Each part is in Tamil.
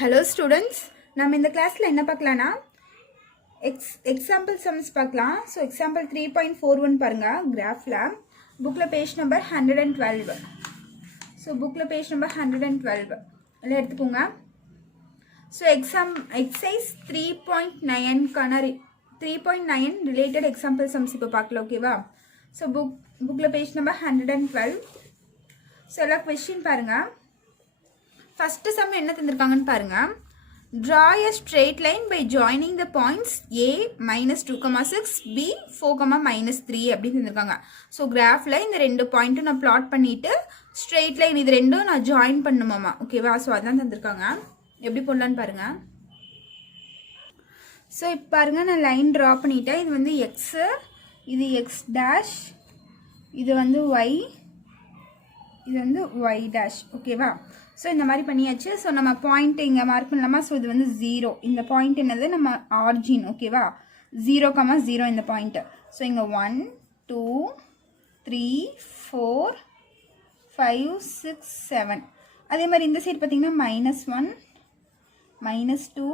Hello students, நம்ம இந்த கிளாஸ்ல என்ன பார்க்கலாம்னா எக்ஸாம்பிள் சம்ஸ் பார்க்கலாம். ஸோ எக்ஸாம்பிள் 3.41 பாருங்க கிராஃப்ல புக்கில் பேஜ் நம்பர் 112. ஸோ புக்கில் பேஜ் நம்பர் 112 எல்லாம் எடுத்துக்கோங்க. So exercise 3.9 3.9 related example sums இப்போ பார்க்கலாம். ஓகேவா? ஸோ புக்கில் பேஜ் நம்பர் 112. ஸோ எல்லாம் கொஸ்டின் பாருங்க. ஃபர்ஸ்ட் சம் என்ன தந்திருக்காங்கன்னு பாருங்க. Draw a straight line by joining the points A minus 2,6 B 4,3 அப்படின்னு தந்திருக்காங்க. ஸோ கிராஃபில் இந்த ரெண்டு பாயிண்ட்டும் நான் பிளாட் பண்ணிட்டு ஸ்ட்ரெயிட் லைன் இது ரெண்டும் நான் ஜாயின் பண்ணுமாமா. ஓகேவா? ஸோ அதான் தந்திருக்காங்க. எப்படி போடலான்னு பாருங்க. ஸோ இப்போ பாருங்க, நான் லைன் ட்ரா பண்ணிட்டேன். இது வந்து எக்ஸு, இது எக்ஸ் டேஷ், இது வந்து ஒய், இது வந்து ஒய் டேஷ். ஓகேவா? ஸோ இந்த மாதிரி பண்ணியாச்சு. ஸோ நம்ம பாயிண்ட் இங்கே மார்க் பண்ணலாமா? ஸோ இது வந்து 0. இந்த பாயிண்ட் என்னது? நம்ம ஆர்ஜின். ஓகேவா? 0,0 இந்த பாயிண்ட்டு. ஸோ இங்கே 1 2 3 4 5 6 7. அதே மாதிரி இந்த சைடு பார்த்தீங்கன்னா -1 -2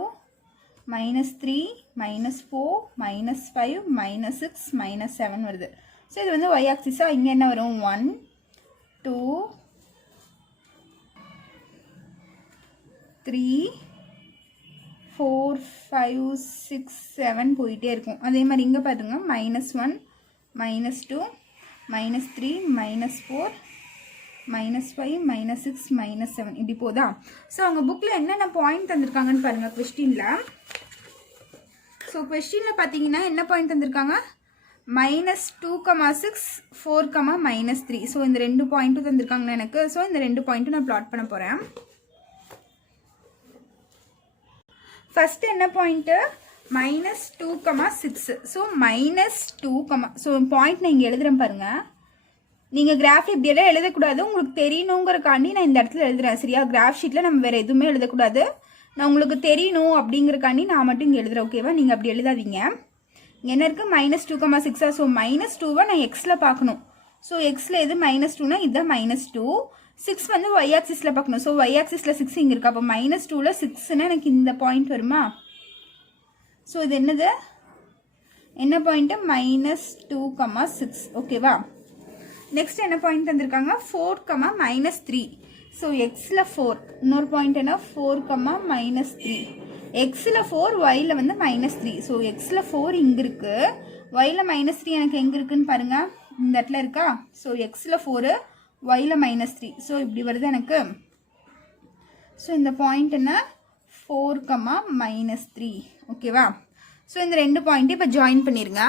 -3 -4 -5 -6 -7 வருது. ஸோ இது வந்து ஒய் ஆக்சிஸாக இங்கே என்ன வரும்? 1 2 3 4 5 6 7 போயிட்டே இருக்கும். அதே மாதிரி இங்கே பார்த்துங்க -1 -2 -3 -4 -5 -6 -7 இப்படி போதா? ஸோ அவங்க புக்கில் என்னென்ன பாயிண்ட் தந்திருக்காங்கன்னு பாருங்கள் கொஸ்டினில். ஸோ கொஸ்டினில் பார்த்தீங்கன்னா என்ன பாயிண்ட் தந்திருக்காங்க? -2,6 4,3. ஸோ இந்த ரெண்டு பாயிண்ட்டும் தந்திருக்காங்க எனக்கு. ஸோ இந்த ரெண்டு பாயிண்ட்டும் நான் பிளாட் பண்ண போகிறேன். ஃபர்ஸ்ட் என்ன பாயிண்ட்டு? -2,6. ஸோ -2, ஸோ பாயிண்ட் நான் இங்கே எழுதுறேன் பாருங்க. நீங்கள் கிராஃப் இப்படியெல்லாம் எழுதக்கூடாது, உங்களுக்கு தெரியணுங்கிறக்காண்டி நான் இந்த இடத்துல எழுதுறேன். சரியா? கிராஃப் ஷீட்டில் நம்ம வேறு எதுவுமே எழுதக்கூடாது. நான் உங்களுக்கு தெரியணும் அப்படிங்கிறக்காண்டி நான் மட்டும் இங்கே எழுதுறேன். ஓகேவா? நீங்கள் அப்படி எழுதாதீங்க. இங்கே என்ன இருக்குது? -2,6. ஸோ -2வை நான் எக்ஸில் பார்க்கணும். ஸோ எக்ஸில் எது -2னா இதுதான் -2. 6 வந்து ஒய் ஆக்சிஸில் பார்க்கணும். ஸோ ஒய் ஆக்சிஸில் 6 இங்கே இருக்குது. அப்போ -2ல் 6ன்னா எனக்கு இந்த பாயிண்ட் வருமா? ஸோ இது என்னது? என்ன பாயிண்ட்டு? -2,6. ஓகேவா? நெக்ஸ்ட் என்ன பாயிண்ட் தந்திருக்காங்க? 4,-3. ஸோ எக்ஸில் 4. இன்னொரு பாயிண்ட் என்ன? 4,-3. எக்ஸில் 4, ஒயில் வந்து -3. ஸோ எக்ஸில் 4 இங்கே இருக்குது, ஒயில் -3 எனக்கு எங்கே இருக்குன்னு பாருங்கள், இந்த இடத்துல இருக்கா? ஸோ எக்ஸில் 4, ஒயில் -3. ஸோ இப்படி வருது எனக்கு. ஸோ இந்த பாயிண்ட் என்ன? 4,-3. ஓகேவா? ஸோ இந்த ரெண்டு பாயிண்ட்டையும் இப்போ ஜாயின் பண்ணிடுங்க.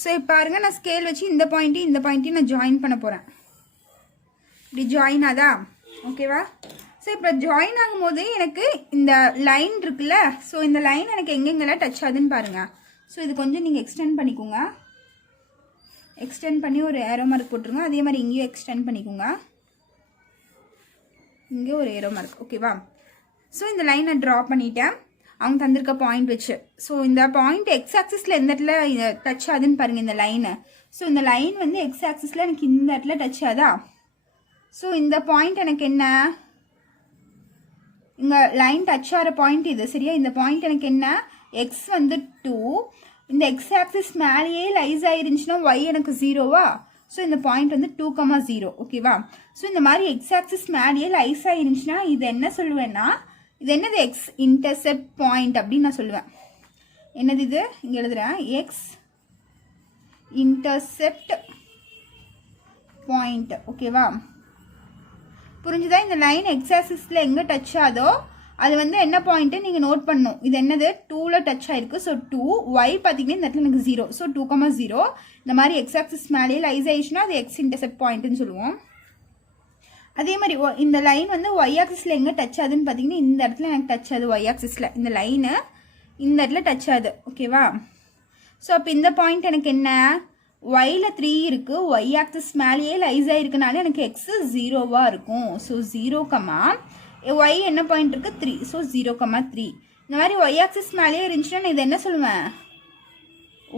ஸோ இப்போ பாருங்க, நான் ஸ்கேல் வச்சு இந்த பாயிண்ட்டையும் நான் ஜாயின் பண்ண போகிறேன். இப்படி ஜாயின் ஆதா? ஓகேவா? ஸோ இப்போ ஜாயின் ஆகும்போது எனக்கு இந்த லைன் இருக்குல்ல, ஸோ இந்த லைன் எனக்கு எங்கெங்கெல்லாம் டச் ஆகுதுன்னு பாருங்கள். ஸோ இது கொஞ்சம் நீங்கள் எக்ஸ்டெண்ட் பண்ணிக்கோங்க. எக்ஸ்டெண்ட் பண்ணி ஒரு ஏரோ மார்க் போட்டுருங்க. அதே மாதிரி இங்கேயும் எக்ஸ்டெண்ட் பண்ணிக்கோங்க. இங்கே ஒரு ஏரோ மார்க். ஓகேவா? ஸோ இந்த லைன் நான் ட்ரா பண்ணிட்டேன் அவங்க தந்திருக்க பாயிண்ட் வச்சு. ஸோ இந்த பாயிண்ட் எக்ஸ் ஆக்சிஸில் எந்த இடத்துல டச் ஆகுதுன்னு பாருங்கள் இந்த லைனு. ஸோ இந்த லைன் வந்து எக்ஸ் ஆக்சிஸில் எனக்கு இந்த இடத்துல டச் ஆகுதா? ஸோ இந்த பாயிண்ட் எனக்கு என்ன? இங்கே லைன் டச் ஆகிற பாயிண்ட் இது. சரியா? இந்த பாயிண்ட் எனக்கு என்ன? எக்ஸ் வந்து 2. இந்த எக்ஸ் ஆக்சிஸ் மேலேயே லைஸ் ஆயிருந்துச்சுன்னா ஒய் எனக்கு 0வா? ஸோ இந்த பாயிண்ட் வந்து 2,0. ஓகேவா? ஸோ இந்த மாதிரி எக்ஸ் ஆக்சிஸ் மேலேயே லைஸ் ஆயிருந்துச்சுன்னா இது என்ன சொல்லுவேன்னா, இது என்னது? எக்ஸ் இன்டர்செப்ட் பாயிண்ட் அப்படின்னு நான் சொல்லுவேன். என்னது இது? இங்கே எழுதுறேன், எக்ஸ் இன்டர்செப்ட் பாயிண்ட். ஓகேவா? புரிஞ்சுதா? இந்த லைன் எக்ஸ் ஆக்சிஸில் எங்கே டச் ஆகுதோ அது வந்து என்ன பாயிண்ட்டு நீங்கள் நோட் பண்ணணும். இது என்னது? 2ல் டச் ஆயிருக்கு. ஸோ 2, ஒய் பார்த்தீங்கன்னா இந்த இடத்துல எனக்கு 0. ஸோ 2,0. இந்த மாதிரி எக்ஸ் ஆக்சிஸ் மேலேயே லைஸ் ஆயிடுச்சுன்னா அது எக்ஸ் இன்டர்செப்ட் பாயிண்ட்டுன்னு சொல்லுவோம். அதே மாதிரி இந்த லைன் வந்து ஒய் ஆக்சிஸில் எங்கே டச் ஆகுதுன்னு பார்த்தீங்கன்னா இந்த இடத்துல எனக்கு டச் ஆகுது. ஒய் ஆக்சிஸில் இந்த லைனு இந்த இடத்துல டச் ஆகுது. ஓகேவா? ஸோ அப்போ இந்த பாயிண்ட் எனக்கு என்ன? ஒயில் 3 இருக்குது, ஒய் ஆக்சிஸ் மேலேயே லைஸ் ஆகிருக்குனால எனக்கு எக்ஸ் 0வாக இருக்கும். ஸோ 0, ஒய் என்ன பாயிண்ட் இருக்குது? 3. ஸோ 0,3. இந்த மாதிரி ஒய் ஆக்சிஸ் மேலேயே இருந்துச்சுன்னா நான் இது என்ன சொல்லுவேன்?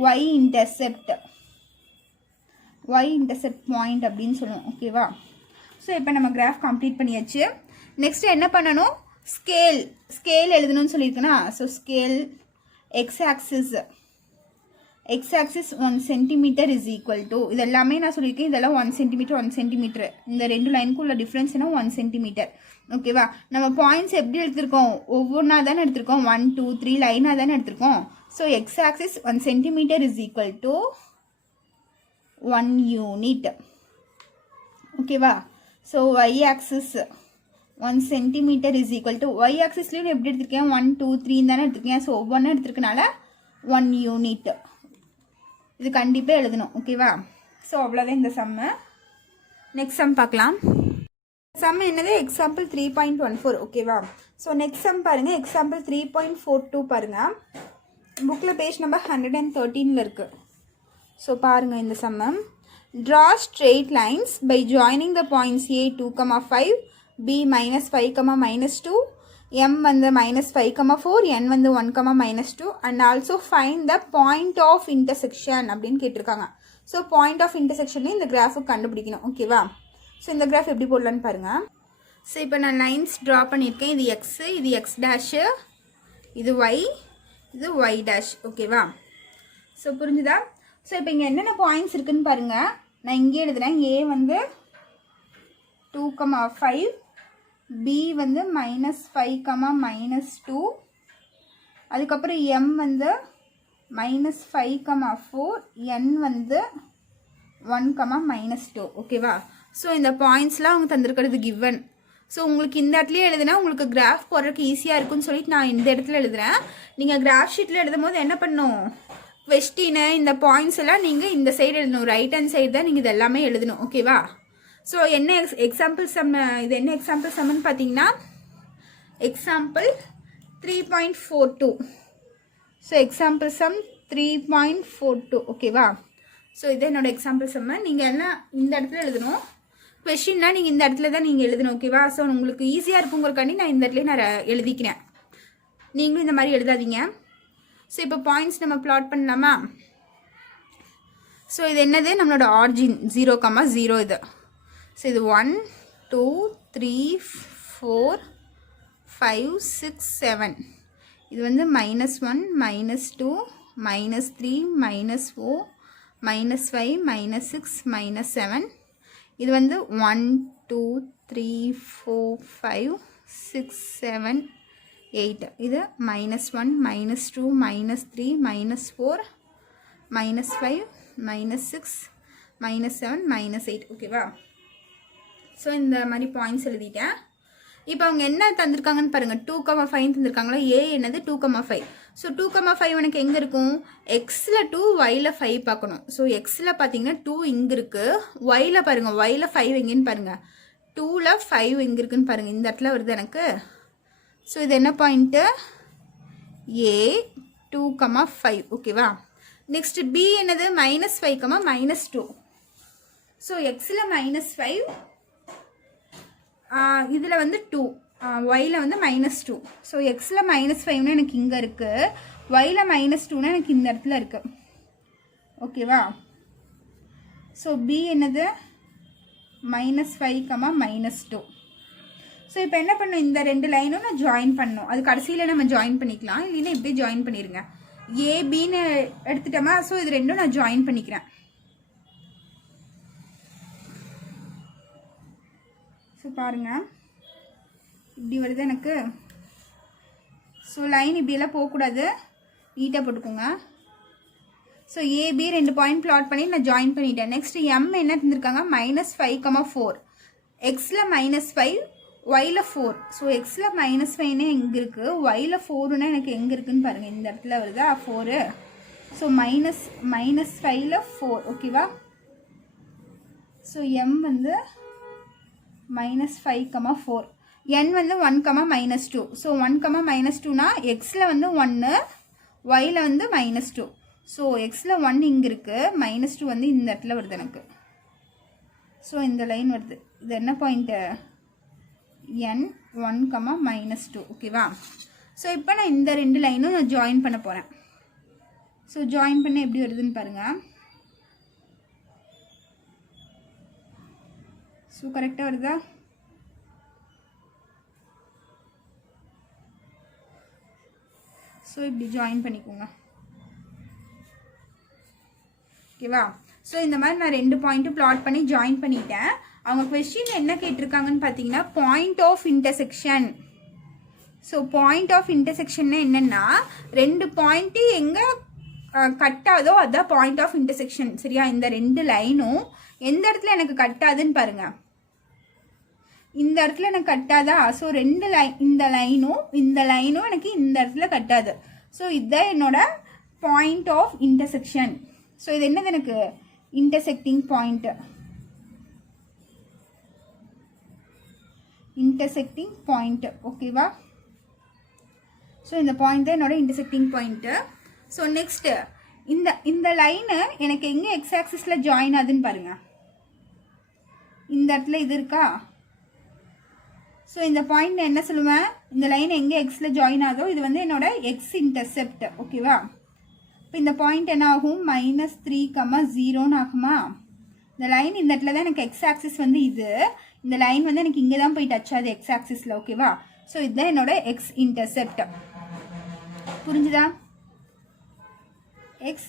ஒய் இன்டர்செப்ட் பாயிண்ட் அப்படின்னு சொல்லுவோம். ஓகேவா? ஸோ இப்போ நம்ம கிராஃப் கம்ப்ளீட் பண்ணியாச்சு. நெக்ஸ்ட் என்ன பண்ணணும்? ஸ்கேல் எழுதணும்னு சொல்லியிருக்கேன்னா, so scale x axis 1 centimetre is equal to, இது எல்லாமே நான் சொல்லியிருக்கேன், இதெல்லாம் 1 சென்டிமீட்டர். இந்த 2 லைனுக்கு உள்ள டிஃப்ரென்ஸ் என்ன 1 சென்டிமீட்டர். ஓகேவா? நம்ம பாயிண்ட்ஸ் எப்படி எடுத்திருக்கோம், ஒவ்வொன்றா தானே எடுத்திருக்கோம், 1 2 3 லைனாக தானே எடுத்திருக்கோம். So x axis 1 centimetre is equal to 1 unit. ஓகேவா? So y axis 1 centimetre is equal to, y ஆக்சிஸ்லேயும் எப்படி எடுத்திருக்கேன் 1 2 3 தானே எடுத்திருக்கேன். ஸோ ஒவ்வொன்றா எடுத்திருக்கனால 1 யூனிட். இது கண்டிப்பாக எழுதணும். ஓகேவா? ஸோ அவ்வளோதான் இந்த சம்மு. நெக்ஸ்ட் சம் பார்க்கலாம். சம் என்னது, எக்ஸாம்பிள் 3.14. ஓகேவா? ஸோ நெக்ஸ்ட் சம் பாருங்கள், எக்ஸாம்பிள் 3.42 பாருங்கள். புக்கில் பேஜ் நம்பர் 113 இருக்குது. ஸோ பாருங்கள் இந்த sum. Draw straight lines by joining the points A 2,5, B -5, -2, M வந்து -5,4, N வந்து 1, -2 and also find the point of intersection அப்படின்னு கேட்டிருக்காங்க. ஸோ பாயிண்ட் ஆஃப் இன்டர்செக்ஷன்லேயும் இந்த கிராஃபுக்கு கண்டுபிடிக்கணும். ஓகேவா? ஸோ இந்த கிராஃப் எப்படி போடலான்னு பாருங்கள். ஸோ இப்போ நான் லைன்ஸ் ட்ரா பண்ணியிருக்கேன். இது எக்ஸு, இது எக்ஸ் டேஷு, இது ஒய், இது ஒய் டேஷ். ஓகேவா? ஸோ புரிஞ்சுதா? ஸோ இப்போ இங்கே என்னென்ன பாயிண்ட்ஸ் இருக்குதுன்னு பாருங்கள். நான் இங்கே எழுதுகிறேன். A வந்து 2,5, B வந்து -5, -2, அதுக்கப்புறம் M வந்து -5, 4, N வந்து 1, -2. ஓகேவா? ஸோ இந்த பாயிண்ட்ஸ்லாம் அவங்க தந்திருக்கிறது கிவன். ஸோ உங்களுக்கு இந்த இடத்துலையே எழுதுனா உங்களுக்கு கிராஃப் போடுறதுக்கு ஈஸியாக இருக்குன்னு சொல்லிட்டு நான் இந்த இடத்துல எழுதுகிறேன். நீங்கள் கிராஃப் ஷீட்டில் எழுதும் போது என்ன பண்ணணும், கொஸ்டினை இந்த பாயிண்ட்ஸ் எல்லாம் நீங்கள் இந்த சைடு எழுதணும், ரைட் ஹேண்ட் சைடு தான் நீங்கள் இது எல்லாமே எழுதணும். ஓகேவா? ஸோ என்ன எக்ஸாம்பிள் சம், இது என்ன எக்ஸாம்பிள் சம்னு பார்த்தீங்கன்னா எக்ஸாம்பிள் 3.42. So example some 3.42. ஓகேவா? ஸோ இது என்னோட எக்ஸாம்பிள் சம்மு. நீங்கள் எல்லாம் இந்த இடத்துல எழுதணும். கொஷின்னா நீங்கள் இந்த இடத்துல தான் நீங்கள் எழுதணும். ஓகேவா? ஸோ உங்களுக்கு ஈஸியாக இருக்குங்கிறக்காண்டி நான் இந்த இடத்துல நான் எழுதிக்கிறேன். நீங்களும் இந்த மாதிரி எழுதாதீங்க. ஸோ இப்போ பாயிண்ட்ஸ் நம்ம பிளாட் பண்ணலாமா? ஸோ இது என்னது, நம்மளோட ஆரிஜின் 0,0 இது. ஸோ இது 1 2 3 4 5 6 7. இது வந்து -1 -2 -3 -4 -5 -6 -7. இது வந்து 1 2 3 4 5 6 7 8. இது -1 -2 -3 -4 -5 -6 -7 -8. ஓகேவா? ஸோ இந்த மாதிரி பாயிண்ட்ஸ் எழுதிட்டேன். இப்போ அவங்க என்ன தந்திருக்காங்கன்னு பாருங்கள். 2,5 தந்திருக்காங்களா? ஏ என்னது 2,5. ஸோ 2,5 எனக்கு எங்கே இருக்கும், எக்ஸில் 2 ஒயில் 5 பார்க்கணும். ஸோ எக்ஸில் பார்த்தீங்கன்னா 2 இங்கே இருக்குது, ஒயில் பாருங்கள், ஒயில் 5 எங்கேன்னு பாருங்கள், 2ல் 5 எங்கே இருக்குன்னு பாருங்கள், இந்த இடத்துல வருது எனக்கு. ஸோ இது என்ன பாயிண்ட்டு, ஏ 2,5. ஓகேவா? நெக்ஸ்ட் பி என்னது -5, -2. ஸோ எக்ஸில் -5, இதில் வந்து 2, ஒயில் வந்து -2. ஸோ எக்ஸில் -5னா எனக்கு இங்கே இருக்குது, ஒயில் -2னா எனக்கு இந்த இடத்துல இருக்குது. ஓகேவா? ஸோ பி என்னது -5, -2. ஸோ இப்போ என்ன பண்ணணும், இந்த 2 லைனும் நான் ஜாயின் பண்ணணும். அது கடைசியில் நம்ம ஜாயின் பண்ணிக்கலாம், இல்லைன்னா இப்படி ஜாயின் பண்ணிடுங்க. ஏபின்னு எடுத்துட்டோமா? ஸோ இது ரெண்டும் நான் ஜாயின் பண்ணிக்கிறேன். ஸோ பாருங்கள் இப்படி வருது எனக்கு. ஸோ லைன் இப்படியெல்லாம் போகக்கூடாது, நீட்டாக போட்டுக்கோங்க. ஸோ ஏபி 2 பாயிண்ட் பிளாட் பண்ணி நான் ஜாயின் பண்ணிட்டேன். நெக்ஸ்ட் எம் என்ன தந்திருக்காங்க, -5, 4. எக்ஸில் -5, ஒயில் 4. ஸோ எக்ஸில் -5னா எங்கே இருக்குது, ஒயில் 4னா எனக்கு எங்கே இருக்குதுன்னு பாருங்கள், இந்த இடத்துல வருதா 4. ஸோ -5ல் 4. ஓகேவா? ஸோ எம் வந்து -5, 4. n வந்து 1, -2. ஸோ 1, -2னா எக்ஸில் வந்து 1, ஒயில் வந்து -2. ஸோ எக்ஸில் 1 இங்கே இருக்குது, -2 வந்து இந்த இடத்துல வருது எனக்கு. ஸோ இந்த லைன் வருது, இது என்ன பாயிண்ட்டு, n 1, -2. ஓகேவா? ஸோ இப்போ நான் இந்த 2 லைனும் நான் ஜாயின் பண்ண போகிறேன். ஸோ ஜாயின் பண்ண எப்படி வருதுன்னு பாருங்கள். ஸோ கரெக்டாக வருதா? ஸோ இப்படி ஜாயின் பண்ணிக்கோங்க. ஓகேவா? ஸோ இந்த மாதிரி நான் 2 பாயிண்ட்டும் பிளாட் பண்ணி ஜாயின் பண்ணிட்டேன். அவங்க கொஸ்டின் என்ன கேட்டிருக்காங்கன்னு பார்த்தீங்கன்னா point of intersection. So point of இன்டர்செக்ஷன்னா என்னென்னா 2 பாயிண்ட்டு எங்கே கட் ஆகுதோ அதுதான் பாயிண்ட் ஆஃப் இன்டர்செக்ஷன். சரியா? இந்த 2 லைனும் எந்த இடத்துல எனக்கு கட் ஆகுதுன்னு பாருங்கள். இந்த இடத்துல எனக்கு கட்டாதா? ஸோ 2 லைன், இந்த லைனும் எனக்கு இந்த இடத்துல கட்டாது. ஸோ இதுதான் என்னோட பாயிண்ட் ஆஃப் இன்டர்செக்ஷன். ஸோ இது என்னது? எனக்கு இன்டர்செக்டிங் பாயிண்ட். ஓகேவா? ஸோ இந்த பாயிண்ட் தான் என்னோட இன்டர்செக்டிங் பாயிண்ட்டு. ஸோ நெக்ஸ்ட்டு இந்த லைனு எனக்கு எங்கே எக்ஸ் ஆக்சிஸில் ஜாயின் ஆகுதுன்னு பாருங்கள். இந்த இடத்துல இது இருக்கா? ஸோ இந்த பாயிண்ட் என்ன சொல்லுவேன்? இந்த லைன் எங்கே எக்ஸில் ஜாயின் ஆகுதோ இது வந்து என்னோட எக்ஸ் இன்டர்செப்ட். ஓகேவா? இப்போ இந்த பாயிண்ட் என்ன ஆகும்? -3,0ன்னு ஆகுமா? இந்த லைன் இந்த இடத்துல தான் எனக்கு எக்ஸ் ஆக்சிஸ் வந்து இது. இந்த லைன் வந்து எனக்கு இங்கே தான் போய் டச் ஆகுது எக்ஸ் ஆக்சிஸில். ஓகேவா? ஸோ இதுதான் என்னோட எக்ஸ் இன்டர்செப்ட். புரிஞ்சுதா? எக்ஸ்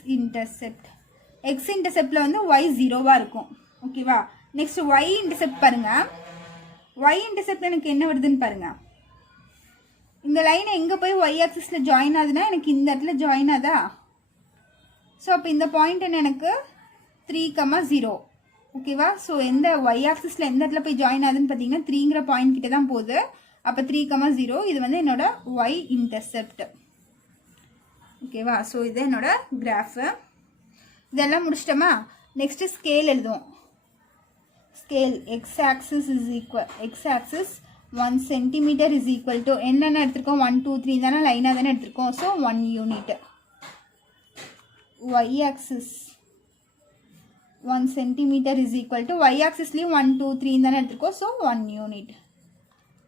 இன்டர்செப்டில் வந்து y 0வாக இருக்கும். ஓகேவா? நெக்ஸ்ட் y இன்டர்செப்ட் பாருங்கள். y இன்டர்செப்ட் எனக்கு என்ன வருதுன்னு பாருங்கள். இந்த லைன் எங்கே போய் y ஆக்சிஸில் ஜாயின் ஆகுதுன்னா எனக்கு இந்த இடத்துல ஜாயின் ஆகுதா? ஸோ அப்போ இந்த பாயிண்ட் என்ன? எனக்கு 3,0. ஓகேவா? ஸோ எந்த y ஆக்சிஸில் எந்த இடத்துல போய் ஜாயின் ஆகுதுன்னு பார்த்தீங்கன்னா 3ங்கிற பாயிண்ட் கிட்ட தான் போகுது. அப்போ 3,0 இது வந்து என்னோட y இன்டர்செப்ட். ஓகேவா? ஸோ இது என்னோட கிராஃபு. இதெல்லாம் முடிச்சிட்டோமா? நெக்ஸ்ட்டு ஸ்கேல் எழுதுவோம். Scale x axis 1 centimetre is equal to என்னென்ன எடுத்திருக்கோம்? 1 2 3 தானே லைனாக தானே எடுத்திருக்கோம். So 1 unit. y axis 1 centimetre is equal to y ஆக்சிஸ்லேயும் 1 2 3 தானே எடுத்திருக்கோம். So 1 unit.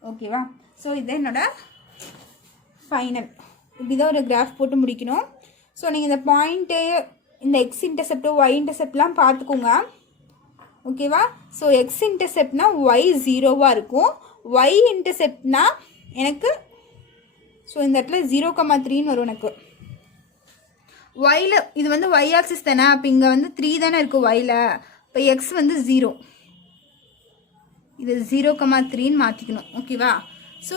ஓகேவா? ஸோ இது என்னோட ஃபைனல். இப்படி தான் ஒரு கிராஃப் போட்டு முடிக்கணும். ஸோ நீங்கள் இந்த பாயிண்ட்டு, இந்த எக்ஸ் இன்டர்செப்ட் y இன்டர்செப்ட்லாம் பார்த்துக்கோங்க. ஓகேவா? ஸோ எக்ஸ் இன்டர்செப்ட்னா y 0வாக இருக்கும். y இன்டர்செப்ட்னா எனக்கு ஸோ இந்த இடத்துல 0,3ன்னு வரும் எனக்கு. ஒயில் இது வந்து y ஆக்சிஸ் தானே. அப்போ இங்கே வந்து 3 தானே இருக்குது ஒயில். இப்போ எக்ஸ் வந்து 0, இது 0,3ன்னு மாற்றிக்கணும். ஓகேவா? ஸோ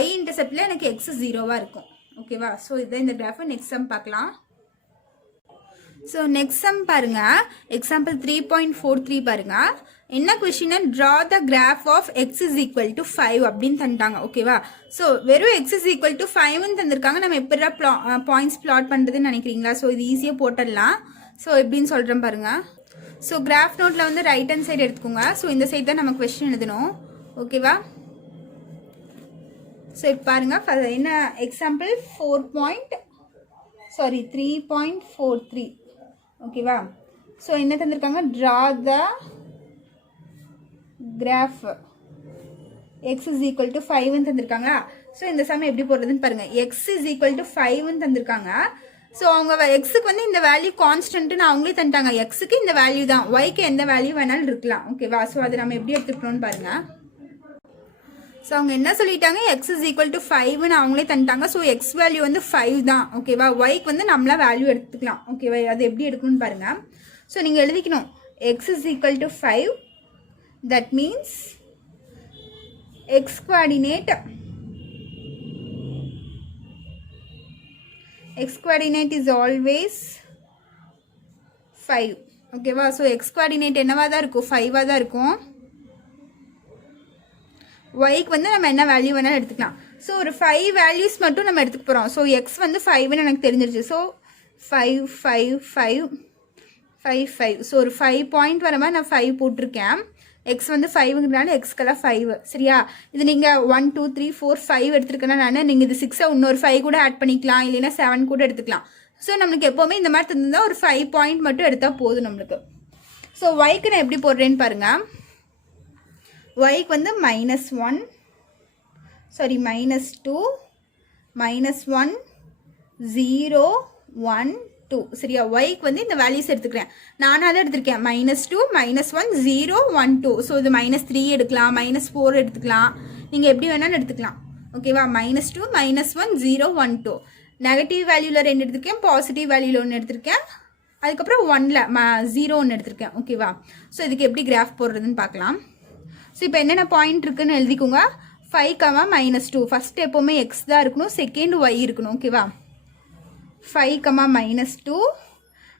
y இன்டர்செப்டில் எனக்கு எக்ஸ் 0வாக இருக்கும். ஓகேவா? ஸோ இதுதான் இந்த கிராஃபை. நெக்ஸ்ட் சம் பார்க்கலாம். ஸோ நெக்ஸ்ட் சம் பாருங்கள். எக்ஸாம்பிள் 3.43 பாருங்கள். என்ன கொஷின்னா draw the graph of x is equal to 5 அப்படின்னு தந்துட்டாங்க. ஓகேவா? ஸோ வெறும் எக்ஸ் இஸ் ஈக்குவல் டு 5ன்னு தந்திருக்காங்க. நம்ம எப்படி பாயிண்ட்ஸ் பிளாட் பண்ணுறதுன்னு நினைக்கிறீங்களா? ஸோ இது ஈஸியாக போட்டுடலாம். ஸோ எப்படின்னு சொல்கிறேன் பாருங்கள். ஸோ கிராஃப் நோட்டில் வந்து ரைட் ஹேண்ட் சைடு எடுத்துக்கோங்க. ஸோ இந்த சைடு தான் நம்ம கொஸ்டின் எழுதணும். ஓகேவா? ஸோ இப்போ பாருங்கள். என்ன எக்ஸாம்பிள் 3.43. ஓகேவா? ஸோ என்ன தந்திருக்காங்க? Draw the graph x is equal to 5ன்னு தந்திருக்காங்க. ஸோ இந்த சம் எப்படி போடுறதுன்னு பாருங்கள். எக்ஸ் இஸ் ஈக்குவல் டு 5ன்னு தந்திருக்காங்க. ஸோ அவங்க எக்ஸுக்கு வந்து இந்த வேல்யூ கான்ஸ்டன்ட்னு அவங்களே தந்துட்டாங்க. எக்ஸுக்கு இந்த வேல்யூ தான், ஒய்க்கு எந்த வேல்யூ வேணாலும் இருக்கலாம். ஓகேவா? ஸோ அதை நம்ம எப்படி எடுத்துக்கணும்னு பாருங்கள். ஸோ அவங்க என்ன சொல்லிட்டாங்க? எக்ஸ் இஸ் ஈக்குவல் டு 5ன்னு அவங்களே தந்துட்டாங்க. ஸோ எக்ஸ் வேல்யூ வந்து 5 தான். ஓகேவா? ஒய்க்கு வந்து நம்மளா வேல்யூ எடுத்துக்கலாம். ஓகேவா? அது எப்படி எடுக்கணும்னு பாருங்கள். ஸோ நீங்கள் எழுதிக்கணும் X is equal to 5. That means X coordinate is always 5. ஓகேவா? ஸோ எக்ஸ் கோஆர்டினேட் என்னவாக தான் இருக்கும்? 5ஆக தான் இருக்கும். ஒய்க்கு வந்து நம்ம என்ன வேல்யூ வேணாலும் எடுத்துக்கலாம். ஸோ ஒரு 5 வேல்யூஸ் மட்டும் நம்ம எடுத்துக்க போகிறோம். ஸோ எக்ஸ் வந்து 5ன்னு எனக்கு தெரிஞ்சிருச்சு. ஸோ 5 5 5 5 5. ஸோ ஒரு 5 பாயிண்ட் வர மாதிரி நான் 5 போட்டிருக்கேன். எக்ஸ் வந்து 5ங்கிறதுனால எக்ஸ்க்கெல்லாம் 5. சரியா? இது நீங்கள் 1 2 3 4 5 எடுத்துருக்கேன்னா நீங்கள் இது 6 இன்னொரு 5 கூட ஆட் பண்ணிக்கலாம், இல்லைன்னா 7 கூட எடுத்துக்கலாம். ஸோ நம்மளுக்கு எப்போவுமே இந்த மாதிரி தந்துருந்தால் ஒரு 5 பாயிண்ட் மட்டும் எடுத்தால் போதும் நம்மளுக்கு. ஸோ ஒய்க்கு நான் எப்படி போடுறேன்னு பாருங்கள். ஒய்க்கு வந்து -2 -1 0 1 2. சரியா? ஒய்க்கு வந்து இந்த வேல்யூஸ் எடுத்துக்கிறேன். நானாக தான் எடுத்திருக்கேன். -2 -1 0 1 2. ஸோ இது -3 எடுக்கலாம், -4 எடுத்துக்கலாம், நீங்கள் எப்படி வேணாலும் எடுத்துக்கலாம். ஓகேவா? -2 -1 0 1 2. நெகட்டிவ் வேல்யூவில் 2 எடுத்திருக்கேன், பாசிட்டிவ் வேல்யூவில் 1 எடுத்திருக்கேன், அதுக்கப்புறம் 1ல் 0 1 எடுத்திருக்கேன். ஓகேவா? ஸோ இதுக்கு எப்படி கிராஃப் போடுறதுன்னு பார்க்கலாம். ஸோ இப்போ என்னென்ன பாயிண்ட் இருக்குன்னு எழுதிக்கோங்க. 5, -2 ஃபஸ்ட்டு எப்போவுமே எக்ஸ் தான் இருக்கணும், செகண்ட் ஒய் இருக்கணும். ஓகேவா? 5, -2,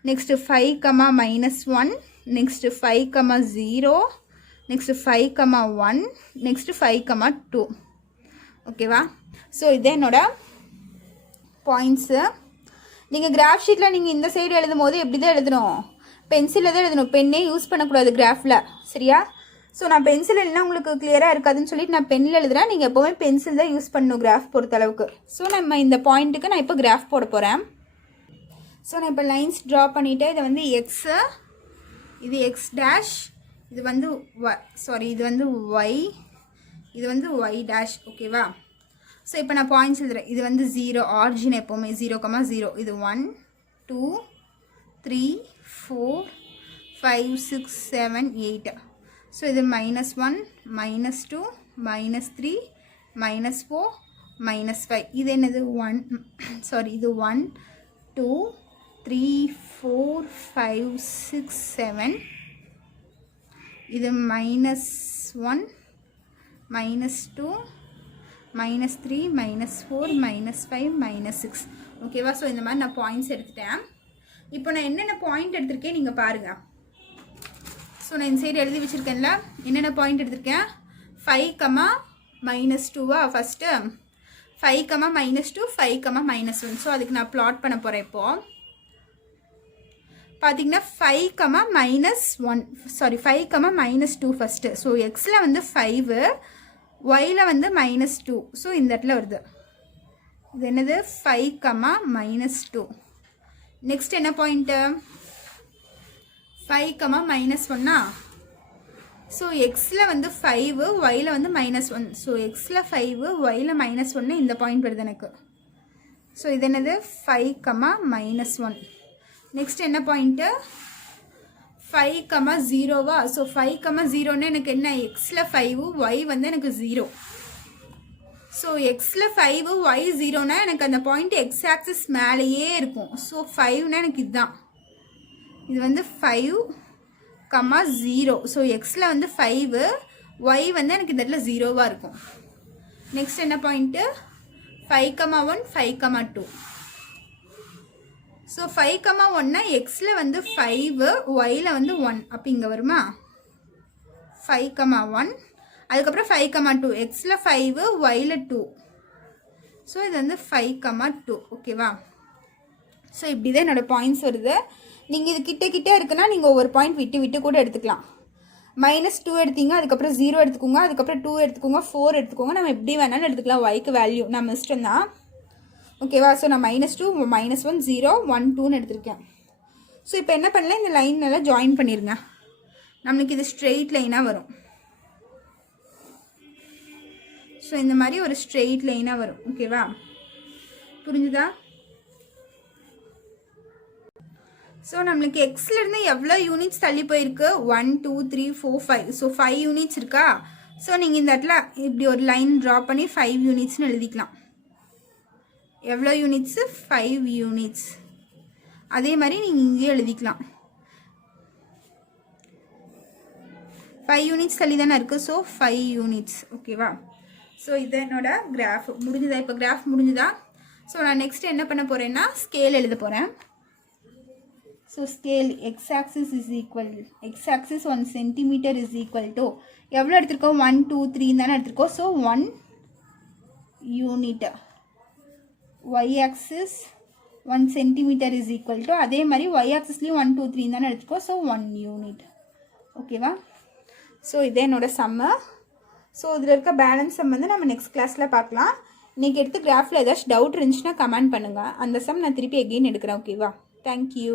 நெக்ஸ்ட்டு 5, -1, நெக்ஸ்ட்டு 5, 0, நெக்ஸ்ட்டு 5, 1, நெக்ஸ்ட்டு 5, 2. ஓகேவா? ஸோ இதே என்னோட பாயிண்ட்ஸு. நீங்கள் கிராஃப் ஷீட்டில் நீங்கள் இந்த சைடு எழுதும் போது எப்படி தான் எழுதணும், பென்சிலில் தான் எழுதணும், பெண்ணே யூஸ் பண்ணக்கூடாது கிராஃபில். சரியா? ஸோ நான் பென்சில் இல்லைனா உங்களுக்கு கிளியராக இருக்காதுன்னு சொல்லிட்டு நான் பென்னில் எழுதுகிறேன். நீங்கள் எப்போவுமே பென்சில் தான் யூஸ் பண்ணணும் கிராஃப் பொறுத்த அளவுக்கு. ஸோ நம்ம இந்த பாயிண்ட்டுக்கு நான் இப்போ கிராஃப் போட போகிறேன். ஸோ நான் இப்போ லைன்ஸ் ட்ரா பண்ணிவிட்டு இதை வந்து எக்ஸு, இது எக்ஸ் டேஷ், இது வந்து இது வந்து ஒய், இது வந்து ஒய் டேஷ். ஓகேவா? ஸோ இப்போ நான் பாயிண்ட்ஸ் எழுதுறேன். இது வந்து 0, ஆரிஜின் எப்போவுமே 0, 0. இது 1 2 3 4 5 6 7 8. ஸோ இது -1 -2 -3 -4 -5. இது என்னது 1 இது 1 2 3 4 5 6 7. இது -1 -2 -3 -4 -5 -6. ஓகேவா? ஸோ இந்த மாதிரி நான் பாயிண்ட்ஸ் எடுத்துட்டேன். இப்போ நான் என்னென்ன பாயிண்ட் எடுத்திருக்கேன் நீங்கள் பாருங்கள். ஸோ நான் இந்த சைடு எழுதி வச்சுருக்கேன்ல, என்னென்ன பாயிண்ட் எடுத்திருக்கேன். 5, -2வா ஃபஸ்ட்டு, 5, -2 5, -1. ஸோ அதுக்கு நான் ப்ளாட் பண்ண போகிறேன். இப்போது பார்த்தீங்கன்னா 5, -1 -2 ஃபஸ்ட்டு. ஸோ எக்ஸில் வந்து 5, ஒயில் வந்து -2. ஸோ இந்த இடத்துல வருது. இது என்னது 5, -2. நெக்ஸ்ட் என்ன பாயிண்ட்டு 5, -1. ஸோ எக்ஸில் வந்து 5, ஒயில் வந்து -1. ஸோ எக்ஸில் 5, ஒயில் -1 இந்த பாயிண்ட் வருது எனக்கு. ஸோ இது என்னது 5, -1. நெக்ஸ்ட் என்ன பாயிண்ட்டு 5, 0வா? ஸோ 5, 0ன்னு எனக்கு என்ன, எக்ஸில் 5, ஒய் வந்து எனக்கு 0. ஸோ எக்ஸில் 5, ஒய் 0னா எனக்கு அந்த பாயிண்ட் எக்ஸ் ஆக்சிஸ் மேலேயே இருக்கும். ஸோ 5னா எனக்கு இதுதான், இது வந்து 5, 0. ஸோ எக்ஸில் வந்து 5, ஒய் வந்து எனக்கு இந்த இடத்துல 0வாக இருக்கும். நெக்ஸ்ட் என்ன பாயிண்ட்டு 5, 1 5, 2. ஸோ 5, 1னா எக்ஸில் வந்து 5, ஒயில் வந்து 1. அப்போ இங்கே வருமா 5, 1, அதுக்கப்புறம் 5, 2. எக்ஸில் 5, ஒயில் 2. ஸோ இது வந்து 5, 2. ஓகேவா? ஸோ இப்படி தான் என்னோடய பாயிண்ட்ஸ் வருது. நீங்கள் இது கிட்ட இருக்குன்னா நீங்கள் ஒவ்வொரு பாயிண்ட் விட்டு விட்டு கூட எடுத்துக்கலாம். -2 எடுத்தீங்க, அதுக்கப்புறம் 0 எடுத்துக்கோங்க, அதுக்கப்புறம் 2 எடுத்துக்கோங்க, 4 எடுத்துக்கோங்க. நம்ம எப்படி வேணாலும் எடுத்துக்கலாம். ஒய்க்கு வேல்யூ நம்ம இஷ்டம் தான். ஓகேவா? ஸோ நான் -2 -1 0 1 2ன்னு எடுத்திருக்கேன். ஸோ இப்போ என்ன பண்ணலாம், இந்த லைன் நல்லா ஜாயின் பண்ணிடுங்க. நம்மளுக்கு இது ஸ்ட்ரெயிட் லைனாக வரும். ஸோ இந்த மாதிரி ஒரு ஸ்ட்ரெயிட் லைனாக வரும். ஓகேவா? புரிஞ்சுதா? ஸோ நம்மளுக்கு எக்ஸ்லேருந்து எவ்வளோ யூனிட்ஸ் தள்ளி போயிருக்கு, 1 2 3 4 5. ஸோ 5 யூனிட்ஸ் இருக்கா? ஸோ நீங்கள் இந்த இடத்துல இப்படி ஒரு லைன் ட்ரா பண்ணி 5 யூனிட்ஸ்னு எழுதிக்கலாம். எவ்வளோ யூனிட்ஸு 5 யூனிட்ஸ். அதே மாதிரி நீங்கள் இங்கேயே எழுதிக்கலாம். 5 யூனிட்ஸ் தள்ளி தானே இருக்குது. So 5 units. ஓகேவா? ஸோ இது என்னோட கிராஃப் முடிஞ்சுதா? இப்போ கிராஃப் முடிஞ்சுதா? ஸோ நான் நெக்ஸ்ட் என்ன பண்ண போகிறேன்னா ஸ்கேல் எழுத போகிறேன். So scale x-axis is equal, x-axis 1 centimeter is equal to எவ்வளோ எடுத்திருக்கோம், 1 2 3 தானே எடுத்திருக்கோம். So 1 unit. y-axis 1 centimeter is equal to, அதே மாதிரி y-axisலையும் 1 2 3 தானே எடுத்திருக்கோம். So 1 unit. ஓகேவா? ஸோ இதே என்னோட சம்மு. ஸோ இதில் இருக்க பேலன்ஸ் சம் வந்து நம்ம நெக்ஸ்ட் கிளாஸில் பார்க்கலாம். இன்றைக்கி எடுத்து கிராஃபில் ஏதாச்சும் டவுட் இருந்துச்சுன்னா கமெண்ட் பண்ணுங்கள். அந்த சம் நான் திருப்பி எகெயின் எடுக்கிறேன். ஓகேவா? தேங்க்யூ.